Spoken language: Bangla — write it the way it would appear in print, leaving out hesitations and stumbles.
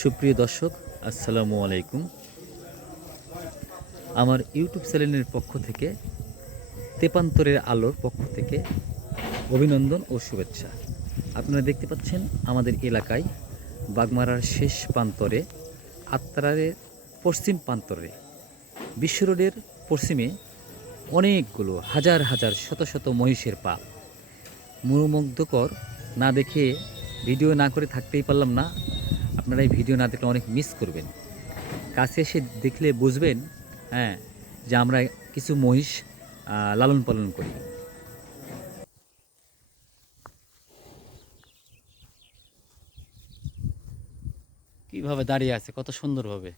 সুপ্রিয় দর্শক, আসসালামু আলাইকুম। আমার ইউটিউব চ্যানেলের পক্ষ থেকে, তেপান্তরের আলোর পক্ষ থেকে অভিনন্দন ও শুভেচ্ছা। আপনারা দেখতে পাচ্ছেন আমাদের এলাকায় বাগমারার শেষ প্রান্তরে, আত্রারের পশ্চিম প্রান্তরে, বিশ্ব রোডের পশ্চিমে অনেকগুলো হাজার হাজার শত শত মহিষের পা। মনোমুগ্ধকর, না দেখে ভিডিও না করে থাকতেই পারলাম না। আপনারা এই ভিডিও না দেখলে অনেক মিস করবেন। কাছে এসে দেখলে বুঝবেন, হ্যাঁ, যে আমরা কিছু মহিষ লালন পালন করি। কিভাবে দাঁড়িয়ে আছে, কত সুন্দরভাবে।